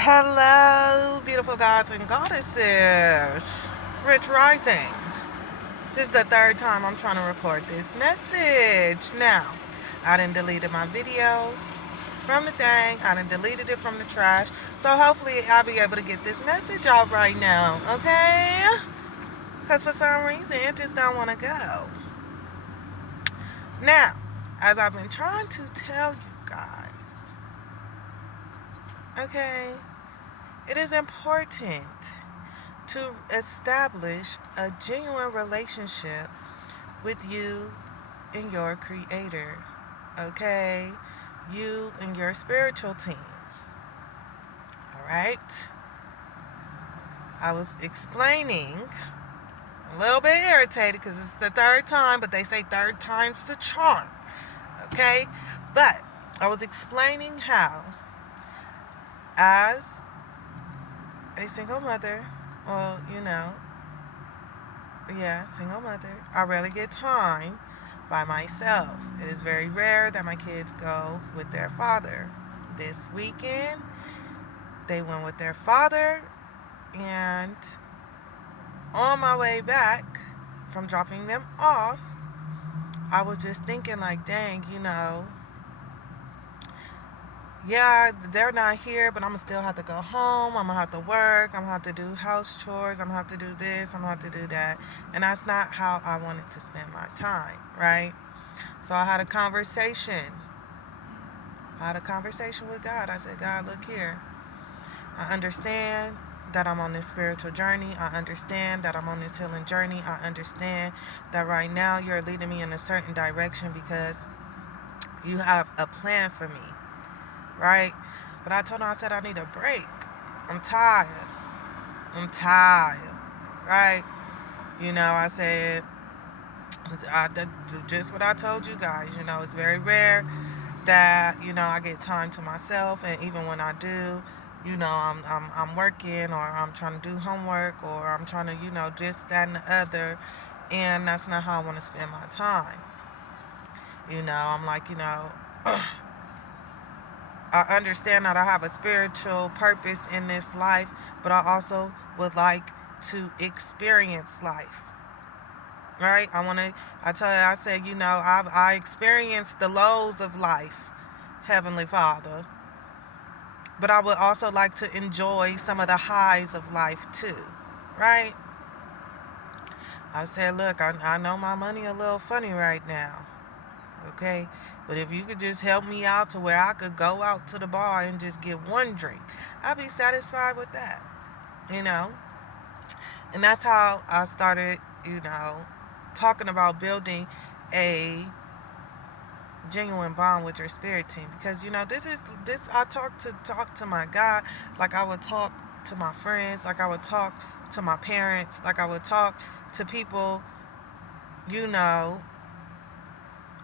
Hello, beautiful gods and goddesses. Rich Rising. This is the third time I'm trying to record this message. Now, I done deleted my videos from the thing. I done deleted it from the trash. So hopefully I'll be able to get this message out right now, okay? Because for some reason it just don't want to go. Now, as I've been trying to tell you guys, okay, it is important to establish a genuine relationship with you and your creator. Okay? You and your spiritual team. Alright? I was explaining, a little bit irritated because it's the third time, but they say third time's the charm. Okay? But I was explaining how, as a single mother, well, single mother, I rarely get time by myself. It is very rare that my kids go with their father. This weekend, they went with their father, and on my way back from dropping them off, I was just thinking, like, dang, yeah, they're not here, but I'm gonna still have to go home. I'm gonna have to work. I'm gonna have to do house chores. I'm gonna have to do this. I'm gonna have to do that. And that's not how I wanted to spend my time, right? So I had a conversation. With God. I said, God, look here. I understand that I'm on this spiritual journey. I understand that I'm on this healing journey. I understand that right now you're leading me in a certain direction because you have a plan for me, right? But I told him, I said, I need a break. I'm tired, right? I said, just what I told you guys. It's very rare that I get time to myself, and even when I do, I'm working, or I'm trying to do homework, or I'm trying to this, that, and the other, and that's not how I want to spend my time. I'm like, I understand that I have a spiritual purpose in this life, but I also would like to experience life. Right? I said, I experienced the lows of life, Heavenly Father. But I would also like to enjoy some of the highs of life too. Right? I said, look, I know my money a little funny right now. Okay? But if you could just help me out to where I could go out to the bar and just get one drink, I'd be satisfied with that. And that's how I started, talking about building a genuine bond with your spirit team, because this I talk to my God like I would talk to my friends, like I would talk to my parents, like I would talk to people.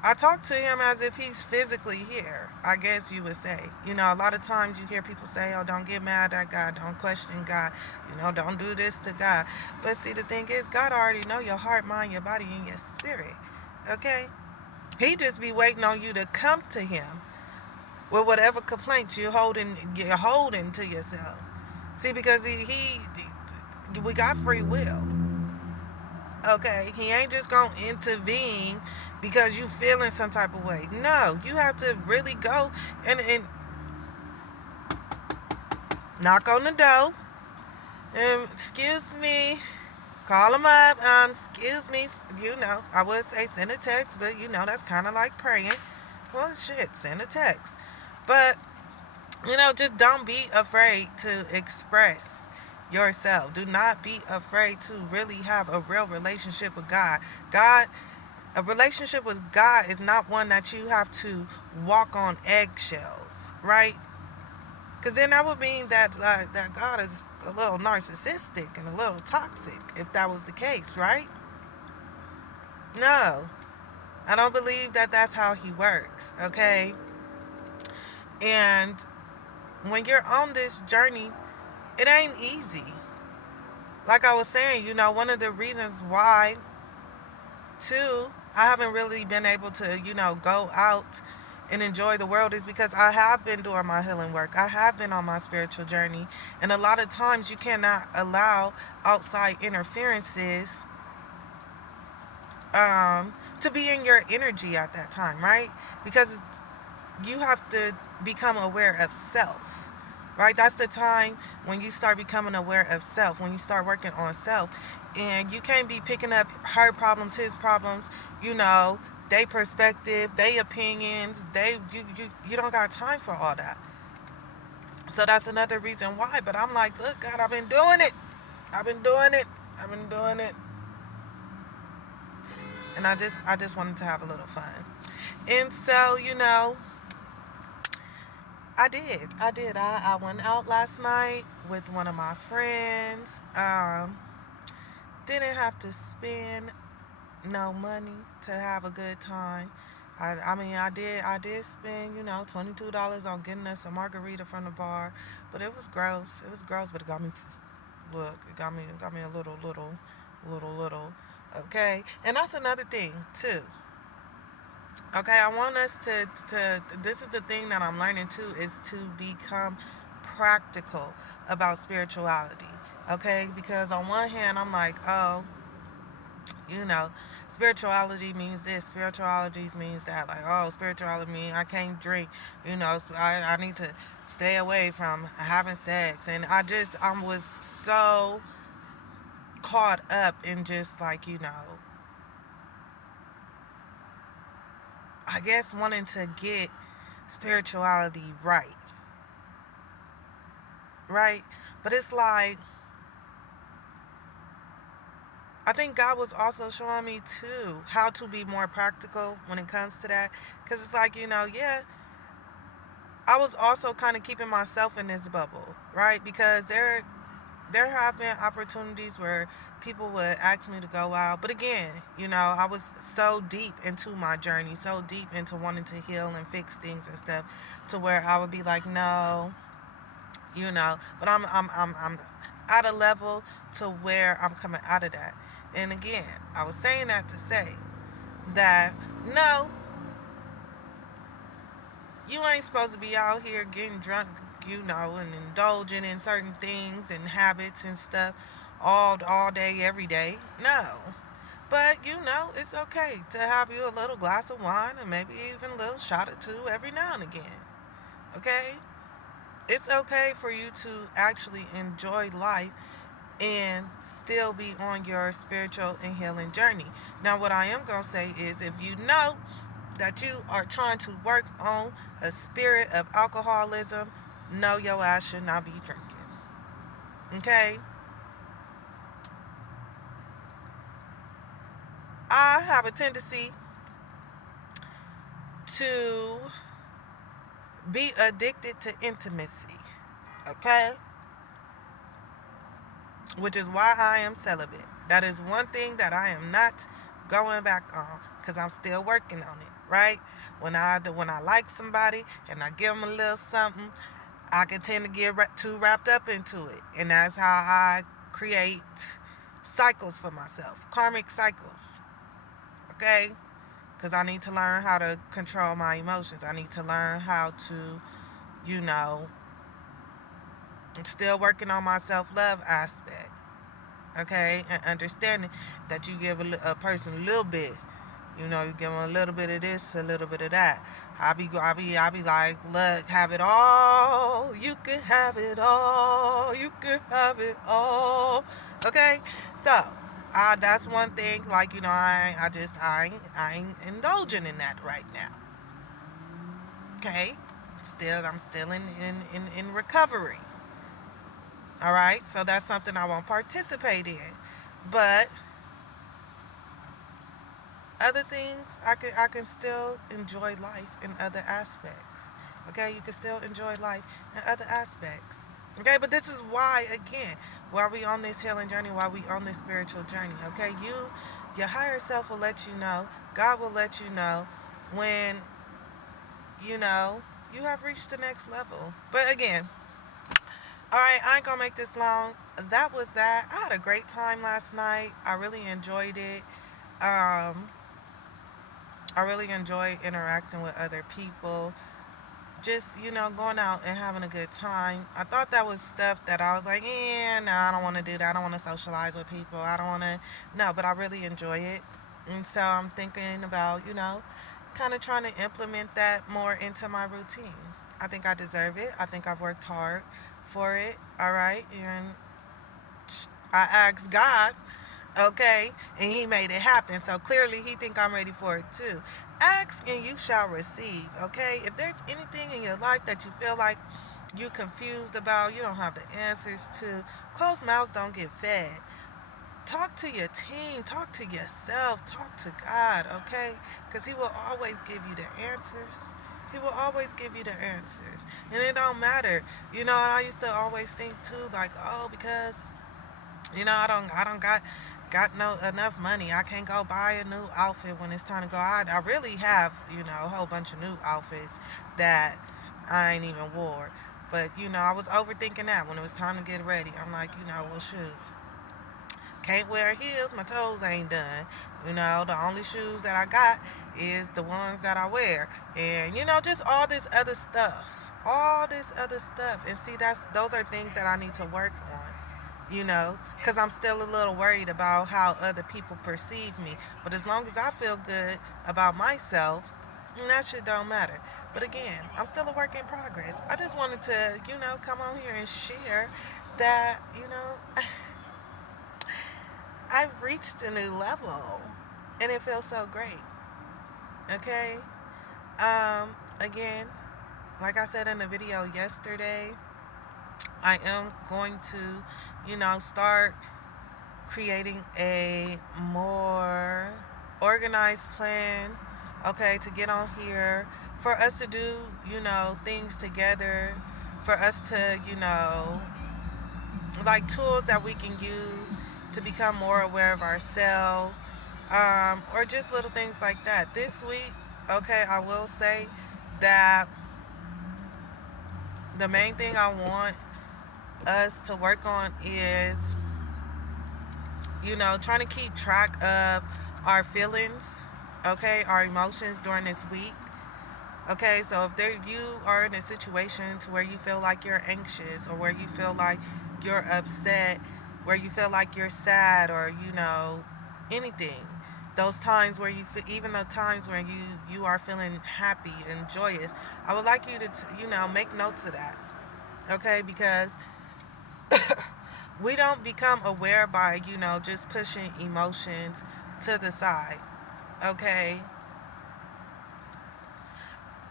I talk to him as if he's physically here, I guess you would say. A lot of times you hear people say, oh, don't get mad at God, don't question God, don't do this to God. But see, the thing is, God already know your heart, mind, your body, and your spirit. Okay? He just be waiting on you to come to him with whatever complaints you're holding to yourself. See, because we got free will. Okay? He ain't just gonna intervene because you feeling some type of way. No, you have to really go and knock on the door. Excuse me. Call them up. Excuse me. I would say send a text, but that's kind of like praying. Well, shit, send a text. But, just don't be afraid to express yourself. Do not be afraid to really have a real relationship with God. A relationship with God is not one that you have to walk on eggshells, right? Because then that would mean that God is a little narcissistic and a little toxic, if that was the case, right? No, I don't believe that that's how he works, okay? And when you're on this journey, it ain't easy. Like I was saying, one of the reasons why, too, I haven't really been able to, go out and enjoy the world is because I have been doing my healing work. I have been on my spiritual journey. And a lot of times you cannot allow outside interferences to be in your energy at that time, right? Because you have to become aware of self, right? That's the time when you start becoming aware of self, when you start working on self. And you can't be picking up her problems, his problems, you know, they perspective, they opinions, you don't got time for all that. So that's another reason why. But I'm like, look, God, I've been doing it. I've been doing it. I've been doing it. And I just wanted to have a little fun. And so, I did. I went out last night with one of my friends. Didn't have to spend no money to have a good time. I mean, I did spend, $22 on getting us a margarita from the bar, but it was gross. It was gross, but it got me, look, it got me a little. Okay, and that's another thing too. Okay, I want us to this is the thing that I'm learning too, is to become practical about spirituality. Okay, because on one hand I'm like, oh, you know, spirituality means this, spirituality means that. Like, oh, spirituality means I can't drink, I need to stay away from having sex. And I was so caught up in just like, I guess wanting to get spirituality right, right? But it's like, I think God was also showing me too how to be more practical when it comes to that. Because it's like, yeah, I was also kind of keeping myself in this bubble, right? Because there have been opportunities where people would ask me to go out. But again, I was so deep into my journey, so deep into wanting to heal and fix things and stuff, to where I would be like, no, but I'm at a level to where I'm coming out of that. And again, I was saying that to say that no, you ain't supposed to be out here getting drunk, and indulging in certain things and habits and stuff all day, every day. No. But it's okay to have you a little glass of wine and maybe even a little shot or two every now and again. Okay? It's okay for you to actually enjoy life and still be on your spiritual and healing journey. Now, what I am going to say is, if you know that you are trying to work on a spirit of alcoholism, no, your ass should not be drinking. Okay? I have a tendency to be addicted to intimacy. Okay? Which is why I am celibate. That is one thing that I am not going back on, because I'm still working on it, right? When I like somebody and I give them a little something, I can tend to get too wrapped up into it. And that's how I create cycles for myself, karmic cycles. Okay? Because I need to learn how to control my emotions. I need to learn how to, I'm still working on my self-love aspect. Okay? And understanding that you give a person a little bit. You give them a little bit of this, a little bit of that. I be like, look, have it all. You can have it all. You can have it all. Okay, so that's one thing. Like, I ain't indulging in that right now. Okay, I'm still in recovery. All right, so that's something I won't participate in, but other things, I can still enjoy life in other aspects. Okay, you can still enjoy life in other aspects. Okay, but this is why, again, why we on this healing journey, why we on this spiritual journey. Okay, your higher self will let you know. God will let you know when you have reached the next level. But again, all right, I ain't gonna make this long. That was that. I had a great time last night. I really enjoyed it. Um, I really enjoy interacting with other people, just going out and having a good time. I thought that was stuff that I was like, no, I don't want to do that. I don't want to socialize with people. I don't want to. No, but I really enjoy it, and so I'm thinking about kind of trying to implement that more into my routine. I think I deserve it. I think I've worked hard for it. All right, and I asked God, okay, and He made it happen. So clearly, He think I'm ready for it too. Ask and you shall receive. Okay, if there's anything in your life that you feel like you confused about, you don't have the answers to, closed mouths don't get fed. Talk to your team, talk to yourself, talk to God, okay? Because He will always give you the answers. He will always give you the answers. And it don't matter. I used to always think too, like, oh, because, I don't got no enough money. I can't go buy a new outfit when it's time to go out. I really have, a whole bunch of new outfits that I ain't even wore. But, I was overthinking that when it was time to get ready. I'm like, well, shoot. Can't wear heels, my toes ain't done. The only shoes that I got is the ones that I wear. And, just all this other stuff. All this other stuff. And see, those are things that I need to work on, because I'm still a little worried about how other people perceive me. But as long as I feel good about myself, that shit don't matter. But again, I'm still a work in progress. I just wanted to, come on here and share that, I've reached a new level and it feels so great. Okay? Again, like I said in the video yesterday, I am going to, start creating a more organized plan, okay, to get on here, for us to do, things together, for us to, like tools that we can use to become more aware of ourselves, or just little things like that. This week, okay, I will say that the main thing I want us to work on is, trying to keep track of our feelings, okay, our emotions during this week. Okay, so if you are in a situation to where you feel like you're anxious, or where you feel like you're upset, where you feel like you're sad, or anything, those times where you feel, even the times when you are feeling happy and joyous, I would like you to make notes of that. Okay, because we don't become aware by just pushing emotions to the side. Okay,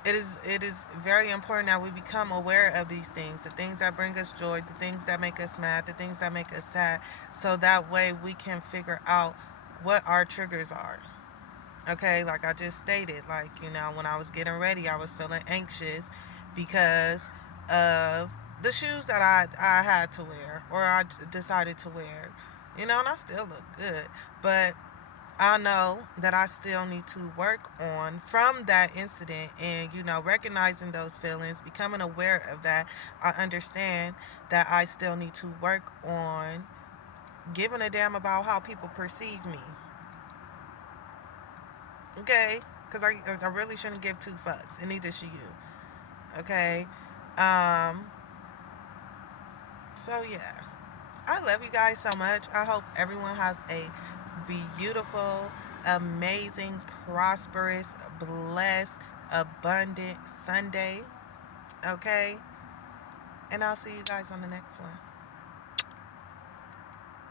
it is very important that we become aware of these things, the things that bring us joy, the things that make us mad, the things that make us sad, so that way we can figure out what our triggers are. Okay, like I just stated, like, when I was getting ready, I was feeling anxious because of the shoes that I had to wear, or I decided to wear, and I still look good, but I know that I still need to work on from that incident, and recognizing those feelings, becoming aware of that. I understand that I still need to work on giving a damn about how people perceive me. Okay, because I really shouldn't give two fucks, and neither should you. Okay, um, so yeah, I love you guys so much. I hope everyone has a beautiful, amazing, prosperous, blessed, abundant Sunday. Okay? And I'll see you guys on the next one.